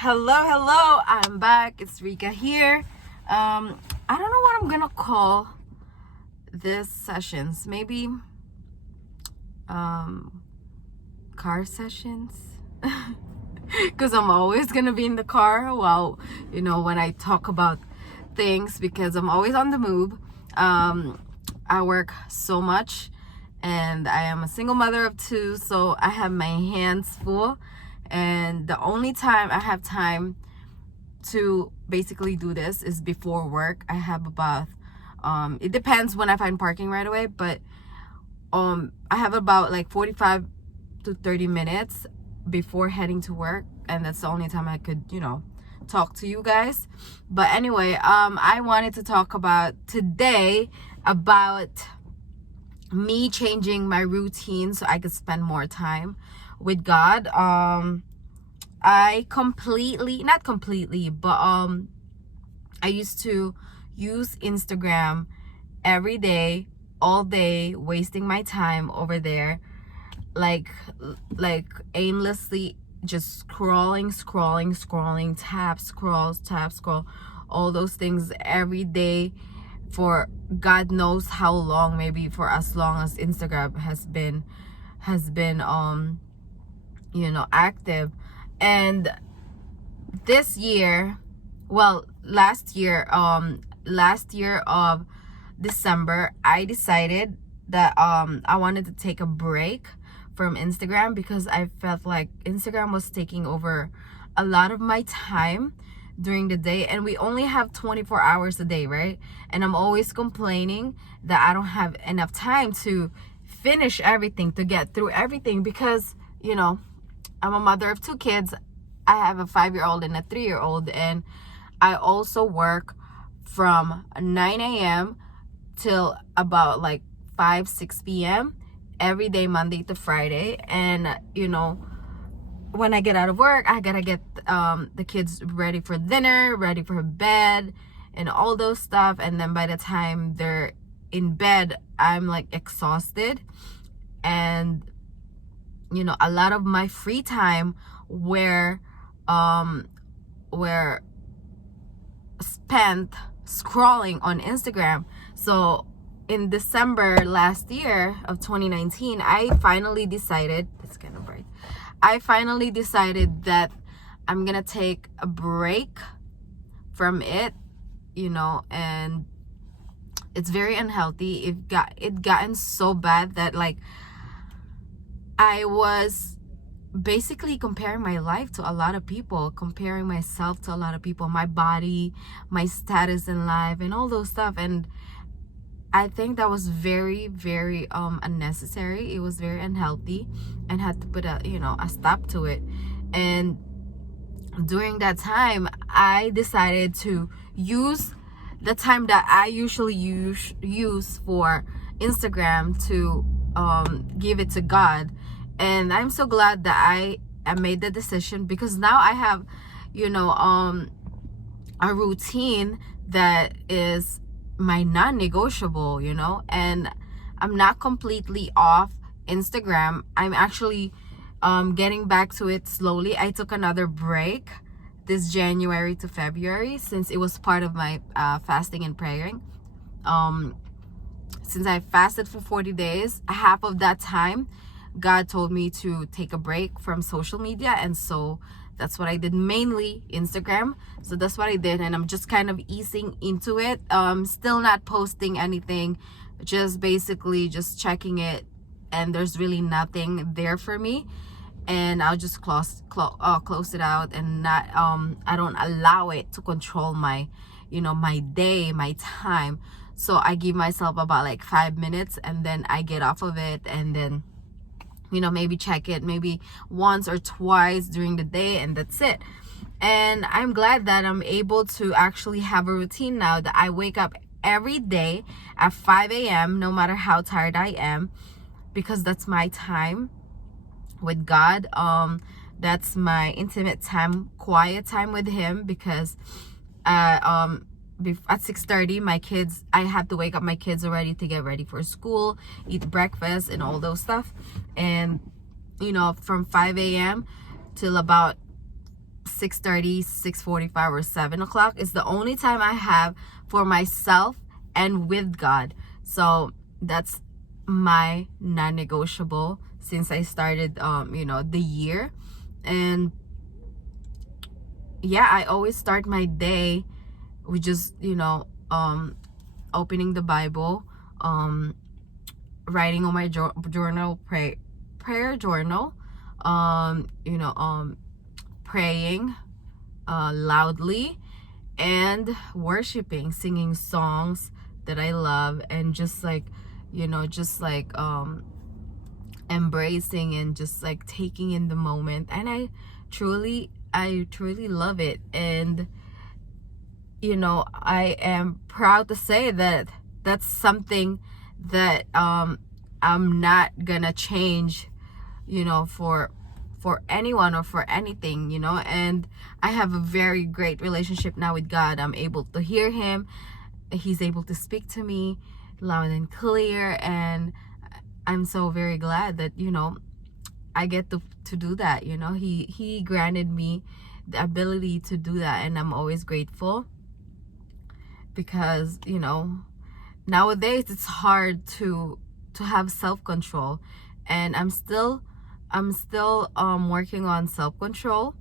Hello, I'm back. It's Rica here. I don't know what I'm gonna call this sessions. Maybe car sessions. Because I'm always gonna be in the car while, when I talk about things, because I'm always on the move. I work so much, and I am a single mother of two, so I have my hands full. And the only time I have time to basically do this is before work. I have about it depends when I find parking right away, but I have about like 45 to 30 minutes before heading to work, and that's the only time I could talk to you guys. But anyway, I wanted to talk about today about me changing my routine so I could spend more time with God. I completely, not completely, but I used to use Instagram every day, all day, wasting my time over there, like aimlessly just scrolling, tap, scroll, all those things every day for God knows how long, maybe for as long as Instagram has been active. And this year, well, last year of December, I decided that I wanted to take a break from Instagram because I felt like Instagram was taking over a lot of my time during the day, and we only have 24 hours a day, right? And I'm always complaining that I don't have enough time to finish everything, to get through everything, because I'm a mother of two kids. I have a 5-year-old and a 3-year-old, and I also work from 9 a.m. till about like 5-6 p.m. every day, Monday to Friday. And when I get out of work, I gotta get the kids ready for dinner, ready for bed, and all those stuff. And then by the time they're in bed, I'm like exhausted. And a lot of my free time were spent scrolling on Instagram. So in December last year of 2019, I finally decided, it's kind of bright, I finally decided that I'm gonna take a break from it, and it's very unhealthy. It gotten so bad that like I was basically comparing my life to a lot of people, comparing myself to a lot of people, my body, my status in life, and all those stuff. And I think that was very, very unnecessary. It was very unhealthy, and had to put a stop to it. And during that time, I decided to use the time that I usually use for Instagram to give it to God. And I'm so glad that I made the decision, because now I have a routine that is my non-negotiable, and I'm not completely off Instagram. I'm actually getting back to it slowly. I took another break this January to February, since it was part of my fasting and praying. Since I fasted for 40 days, half of that time God told me to take a break from social media, and so that's what I did, mainly Instagram. So that's what I did, and I'm just kind of easing into it. Still not posting anything, just basically just checking it, and there's really nothing there for me. And I'll just close it out, and not I don't allow it to control my my day, my time. So I give myself about like 5 minutes, and then I get off of it, and then maybe check it maybe once or twice during the day, and that's it. And I'm glad that I'm able to actually have a routine now, that I wake up every day at 5 a.m. no matter how tired I am, because that's my time with God. That's my intimate time, quiet time with him, because at 6:30 my kids, I have to wake up my kids already to get ready for school, eat breakfast, and all those stuff. And from 5 a.m. till about 6:30, 6:45, or 7 o'clock is the only time I have for myself and with God. So that's my non-negotiable since I started the year. And yeah, I always start my day with just opening the Bible, writing on my journal, prayer journal, praying loudly, and worshiping, singing songs that I love, and just embracing and just like taking in the moment. And I truly love it. And I am proud to say that that's something that I'm not gonna change for anyone or for anything. And I have a very great relationship now with God. I'm able to hear him. He's able to speak to me loud and clear, and I'm so very glad that I get to do that. He granted me the ability to do that, and I'm always grateful, because nowadays it's hard to have self-control, and I'm still working on self-control.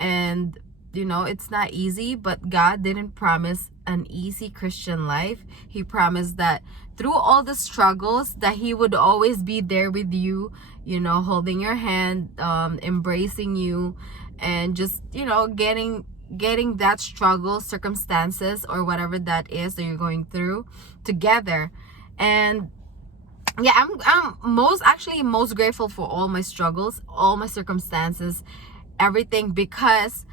And it's not easy, but God didn't promise an easy Christian life. He promised that through all the struggles that he would always be there with you, holding your hand, embracing you, and just getting that struggle, circumstances, or whatever that is that you're going through together. And yeah, I'm most grateful for all my struggles, all my circumstances, everything, because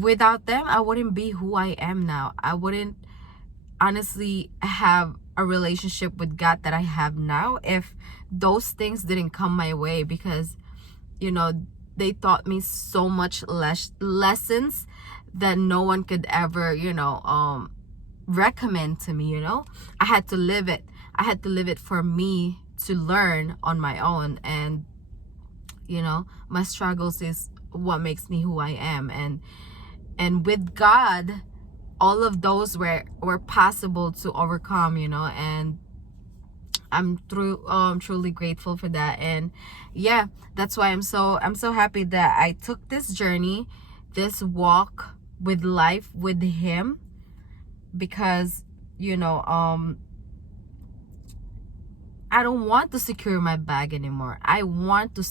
without them I wouldn't be who I am now. I wouldn't honestly have a relationship with God that I have now if those things didn't come my way, because they taught me so much lessons that no one could ever recommend to me. I had to live it for me to learn on my own. And my struggles is what makes me who I am. And with God, all of those were possible to overcome. And I'm truly grateful for that. And yeah, that's why I'm so happy that I took this journey, this walk with life with him, because I don't want to secure my bag anymore. I want to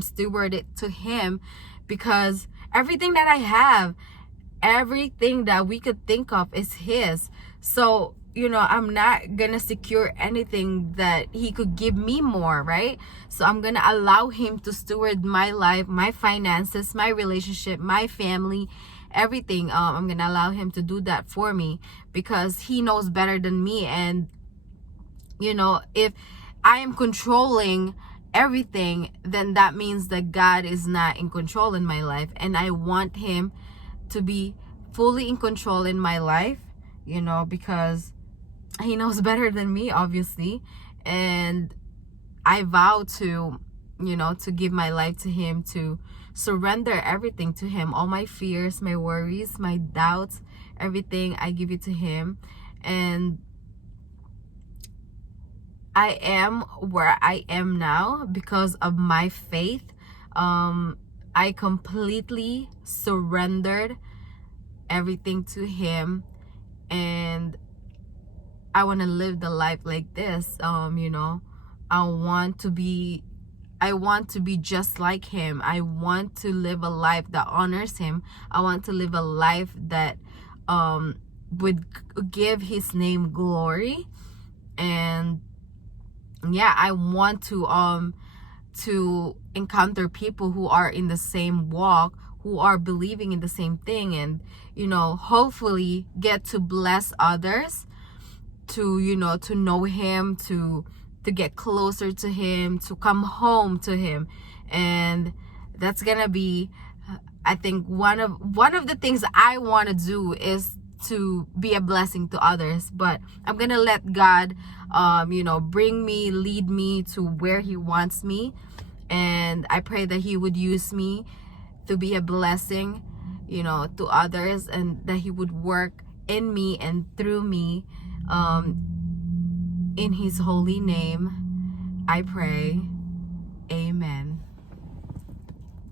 steward it to him, because everything that I have, everything that we could think of is his. So I'm not gonna secure anything that he could give me more, right? So I'm gonna allow him to steward my life, my finances, my relationship, my family, everything. I'm gonna allow him to do that for me, because he knows better than me. And if I am controlling everything, then that means that God is not in control in my life, and I want him to be fully in control in my life, because he knows better than me, obviously. And I vow to give my life to him, to surrender everything to him, all my fears, my worries, my doubts, everything, I give it to him. And I am where I am now because of my faith. I completely surrendered everything to him, and I want to live the life like this. I want to be just like him. I want to live a life that honors him. I want to live a life that would give his name glory. And yeah, I want to encounter people who are in the same walk, who are believing in the same thing, and hopefully get to bless others to know him, to get closer to him, to come home to him. And that's gonna be, I think, one of the things I want to do is to be a blessing to others. But I'm gonna let God lead me to where he wants me. And I pray that he would use me to be a blessing, you know, to others, and that he would work in me and through me. In his holy name I pray. Amen.